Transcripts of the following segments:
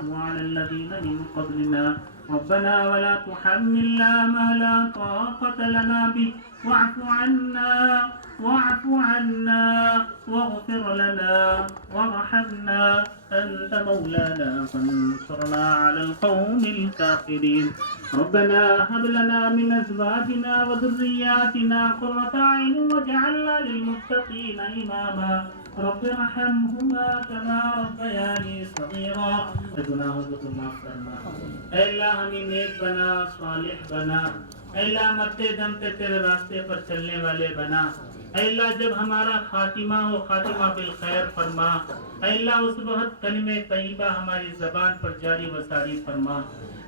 وعلى الذين من قبلنا ربنا ولا تحملنا ما لا طاقة لنا به واعف عنا واغفر لنا وارحمنا أنت مولانا فانصرنا على القوم الكافرين. ربنا هب لنا من أزواجنا وذرياتنا قرة أعين واجعلنا للمتقين إماما. رب ارحمهما كما ربياني صغيرا. گناہوں کو تو معاف کرنا. اے اللہ ہمیں نیک بنا، صالح بنا. اے اللہ مرتے دم پہ تیرے راستے پر چلنے والے بنا. اے اللہ جب ہمارا خاتمہ ہو خاتمہ بالخیر فرما. اے اللہ اس وقت کلمہ طیبہ ہماری زبان پر جاری و ساری فرما.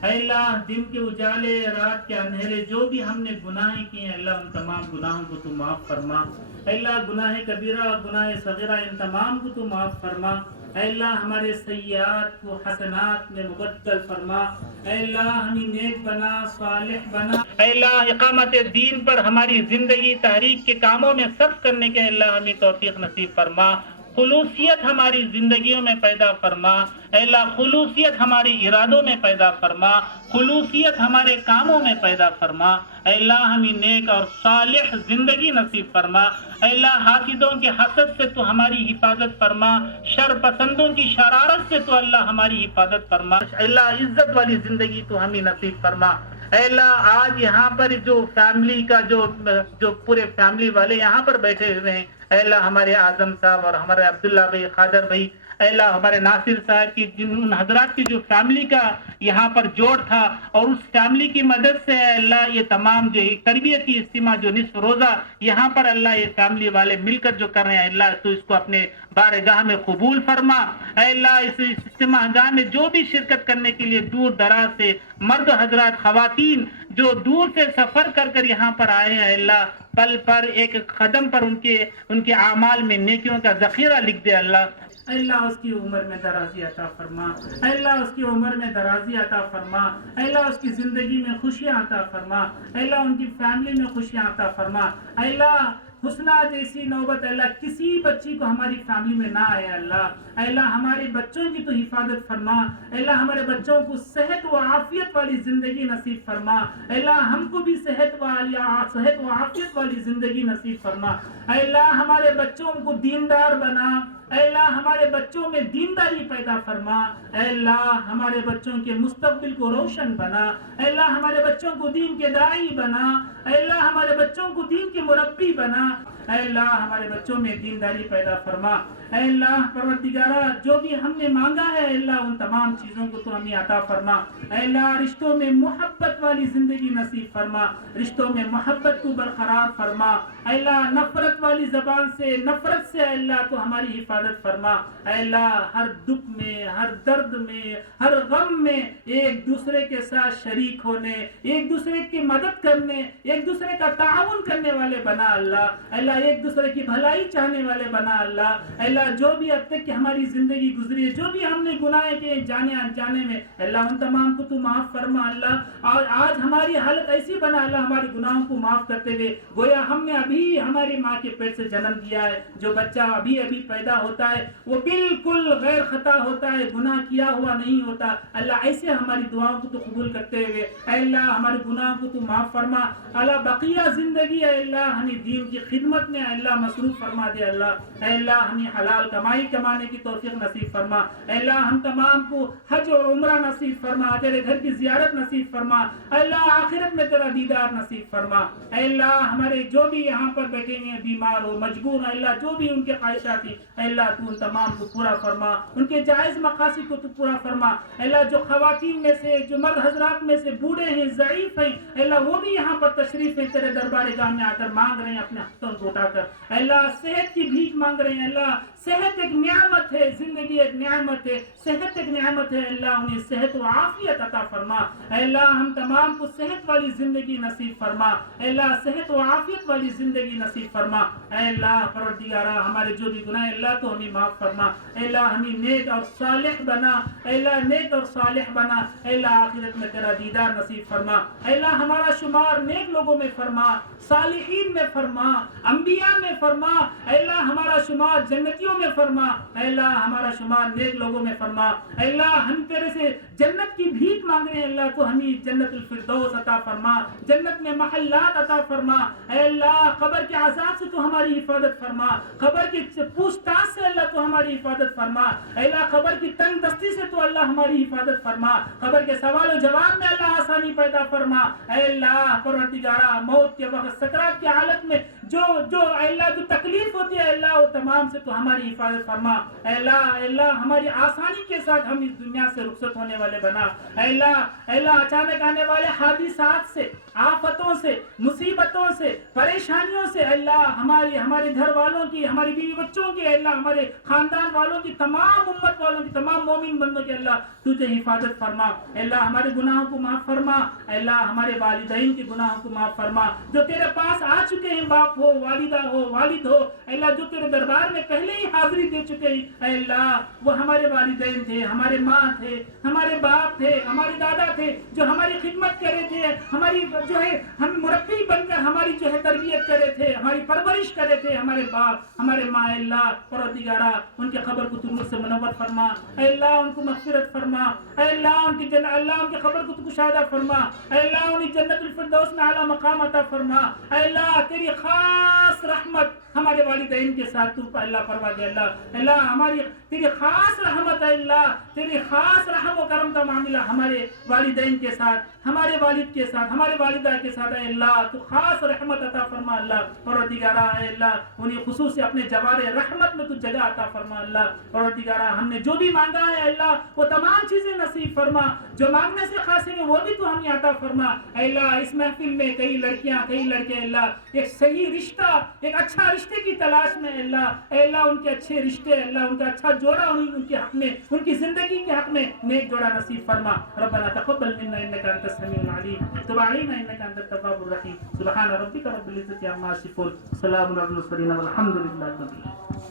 اے اللہ دن کے اجالے رات کے اندھیرے جو بھی ہم نے گناہیں کیے ہیں اللہ ان تمام گناہوں کو تو معاف فرما. اے اللہ گناہ کبیرہ گناہ صغیرہ ان تمام کو تو معاف فرما. اے اللہ ہمارے سیئات کو حسنات میں مبدل فرما. اے اللہ ہمیں نیک بنا، صالح بنا. اے اللہ اقامت دین پر ہماری زندگی تحریک کے کاموں میں صرف کرنے کے اللہ ہمیں توفیق نصیب فرما. خلوصیت ہماری زندگیوں میں پیدا فرما. اے اللہ خلوصیت ہمارے ارادوں میں پیدا فرما. خلوصیت ہمارے کاموں میں پیدا فرما. اے اللہ ہمیں نیک اور صالح زندگی نصیب فرما. اے اللہ حاسدوں کے حسد سے تو ہماری حفاظت فرما. شر پسندوں کی شرارت سے تو اللہ ہماری حفاظت فرما. اے اللہ عزت والی زندگی تو ہمیں نصیب فرما. اے اللہ آج یہاں پر جو فیملی کا جو پورے فیملی والے یہاں پر بیٹھے ہوئے ہیں، اے اللہ ہمارے اعظم صاحب اور ہمارے عبداللہ بھائی، خادر بھائی، اے اللہ ہمارے ناصر صاحب کی جن حضرات کی جو فیملی کا یہاں پر جوڑ تھا اور اس فیملی کی مدد سے اے اللہ یہ تمام جو تربیتی اجتماع جو نصف روزہ یہاں پر اللہ یہ فیملی والے مل کر جو کر رہے ہیں اللہ تو اس کو اپنے بارگاہ میں قبول فرما. اے اللہ اس اجتماع گاہ میں جو بھی شرکت کرنے کے لیے دور دراز سے مرد حضرات، خواتین جو دور سے سفر کر کر یہاں پر آئے ہیں، اللہ پل پر ایک قدم پر ان کے اعمال میں نیکیوں کا ذخیرہ لکھ دے. اللہ اے اللہ اس کی عمر میں درازی عطا فرما. اے اللہ اس کی عمر میں درازی عطا فرما. اے اللہ اس کی زندگی میں خوشیاں عطا فرما. اے اللہ ان کی فیملی میں خوشیاں عطا فرما. اے اللہ حسنہ جیسی نوبت اللہ کسی بچی کو ہماری فیملی میں نہ آئے. اللہ اے اللہ ہمارے بچوں کی تو حفاظت فرما. اے اللہ ہمارے بچوں کو صحت و عافیت والی زندگی نصیب فرما. اے اللہ ہم کو بھی صحت و عافیت والی زندگی نصیب فرما. اے اللہ ہمارے بچوں کو دیندار بنا. اے اللہ ہمارے بچوں میں دینداری پیدا فرما. اے اللہ ہمارے بچوں کے مستقبل کو روشن بنا. اے اللہ ہمارے بچوں کو دین کے داعی بنا. اے اللہ ہمارے بچوں کو دین کے مربی بنا. اے اللہ ہمارے بچوں میں دینداری پیدا فرما، اے اللہ پروردگارہ جو بھی ہم نے مانگا ہے اے اللہ ان تمام چیزوں کو تو ہمیں عطا فرما، اے اللہ رشتوں میں محبت والی زندگی نصیب فرما، رشتوں میں محبت کو برقرار فرما، اے اللہ نفرت والی زبان سے، نفرت سے اے اللہ تو ہماری حفاظت فرما، اے اللہ ہر دکھ میں، ہر درد میں، ہر غم میں ایک دوسرے کے ساتھ شریک ہونے، ایک دوسرے کی مدد کرنے، ایک دوسرے کا تعاون کرنے والے بنا اللہ، اے اللہ ایک دوسرے کی بھلائی چاہنے والے بنا اللہ، اے اللہ جو بھی اب تک کہ ہماری زندگی گزری ہے، جو بھی ہم نے گناہ کیے جانے انجانے میں، اے اللہ ان تمام کو تو معاف فرما اللہ، اور آج ہماری حالت ایسی بنا اللہ ہمارے گناہوں کو معاف کرتے ہوئے گویا ہم نے ابھی ہماری ماں کے پیٹ سے جنم دیا ہے، جو بچہ ابھی پیدا ہوتا ہے وہ بالکل غیر خطا ہوتا ہے، گناہ کیا ہوا نہیں ہوتا، اللہ ایسے ہماری دعاؤں کو تو قبول کرتے ہوئے اے اللہ ہمارے گناہوں کو تو معاف فرما، اللہ بقیہ زندگی اے اللہ ہمیں دین کی خدمت میں اے اللہ مصروف فرما دے اللہ، اے اللہ ہمیں حلال کمائی کمانے کی توفیق نصیب فرما، اے اللہ ہم تمام کو حج اور عمرہ نصیب فرما، تیرے گھر کی زیارت نصیب فرما، اے اللہ آخرت میں تیرا دیدار نصیب فرما، اے اللہ ہمارے جو بھی یہاں پر بیٹھے ہیں بیمار ہو مجبور اے اللہ جو بھی ان کے خواہشات تھی اے اللہ تو ان تمام کو پورا فرما، ان کے جائز مقاصد کو تو پورا فرما، اے اللہ جو خواتین میں سے جو مرد حضرات میں سے بوڑھے ہیں ضعیف ہیں اے اللہ وہ بھی یہاں پر تشریف ہے تیرے دربار گاہ میں آ کر مانگ رہے ہیں اپنے ہاتھوں کو اٹھا کر، اے اللہ صحت کی بھیک مانگ رہے ہیں، اللہ صحت ایک نعمت ہے، زندگی ایک نعمت ہے، صحت ایک نعمت ہے، اللہ انہیں صحت و عافیت عطا فرما، اے اللہ ہم تمام کو صحت والی زندگی نصیب فرما، اے اللہ صحت و عافیت والی زندگی نصیب فرما، اے اللہ پروردگارہ ہمارے جو بھی گناہ اللہ تو ہمیں معاف فرما، اے اللہ ہمیں نیک اور صالح بنا، اے اللہ نیک اور صالح بنا، اے اللہ آخرت میں تیرا دیدار نصیب فرما، اے اللہ ہمارا شمار نیک لوگوں میں فرما، صالحین میں فرما، انبیاء میں فرما، اے اللہ ہمارا شمار جنتیوں میں فرما، اے اللہ ہمارا شمار نیک لوگوں میں فرما، اے اللہ ہم تیرے سے جنت کی بھیک مانگ رہے ہیں اللہ تو ہمیں جنت الفردوس عطا فرما، جنت میں محلات عطا فرما، اے اللہ قبر کے عذاب سے تو ہماری حفاظت فرما، قبر کی پوچھ تاچھ سے اللہ تو ہماری حفاظت فرما، اے اللہ قبر کی تنگ دستی سے تو اللہ ہماری حفاظت فرما، قبر کے سوال و جواب میں اللہ آسانی پیدا فرما، اے اللہ پروردگارہ موت کے وقت سکرات کی حالت میں جو اے اللہ جو تکلیف ہوتی ہے اللہ وہ تمام سے تو ہماری حفاظت فرما، اے اللہ ہماری آسانی کے ساتھ ہم اس دنیا سے رخصت ہونے والے بنا، اے اللہ اچانک آنے والے حادثات سے، آفتوں سے، مصیبتوں سے، پریشانیوں سے اے اللہ ہمارے گھر والوں کی، ہماری بیوی بچوں کی، اے اللہ ہمارے خاندان والوں کی، تمام امت والوں کی، تمام مومن بندوں کی اللہ تجھے حفاظت فرما، اے اللہ ہمارے گناہوں کو معاف فرما، اے اللہ ہمارے والدین کے گناہوں کو معاف فرما، جو تیرے پاس آ چکے ہیں باپ ہو، والدہ ہو، والد ہو، اے اللہ جو تیرے دربار میں پہلے ہی حاضری دے چکے ہیں اے اللہ وہ ہمارے والدین تھے، ہمارے ماں تھے، ہمارے باپ تھے، ہمارے دادا تھے جو ہماری خدمت کرے تھے، ہماری جو ہے ہم مربی بن کر ہماری جو ہے تربیت کرے تھے، ہماری پرورش کرے تھے، ہمارے باپ ہمارے ماں، اے اللہ پروردگارہ ان کے قبر کو تو نور سے منور فرما، اے اللہ ان کو مغفرت فرما، اے اللہ ان کی اللہ ان کے قبر کو تو کشادہ فرما، اے اللہ انہیں جنت الفردوس میں اعلیٰ مقام عطا فرما، اے اللہ تیری خاص رحمت ہمارے والدین کے ساتھ تو اللہ فرما دے، اللہ ہماری تیری خاص رحمت ہے، اللہ تیری خاص رحم و کرم کا معاملہ ہمارے والدین کے ساتھ، ہمارے والد کے ساتھ، ہمارے والدہ کے ساتھ، اے اللہ تو خاص رحمت عطا فرما، اللہ پروردگارہ اے اللہ انہیں خصوصی اپنے جوار رحمت میں تو جگہ عطا فرما، اللہ پروردگارہ ہم نے جو بھی مانگا ہے اللہ وہ تمام چیزیں نصیب فرما، جو مانگنے سے خاص ہیں وہ بھی تو ہمیں عطا فرما، اے اللہ اس محفل میں کئی لڑکیاں کئی لڑکے اللہ ایک صحیح رشتہ، ایک اچھا رشتے کی تلاش میں اے اللہ ان کے اچھے رشتے، اللہ ان کا اچھا جوڑا ان کے حق میں، ان کی زندگی کے حق میں نیک جوڑا نصیب فرما، ربنا تقبل منا انك انت السميع العليم تب علينا انك انت التواب الرحيم، سبحان ربك رب العزة عما يصفون، سلام على المرسلين والحمد لله رب العالمين.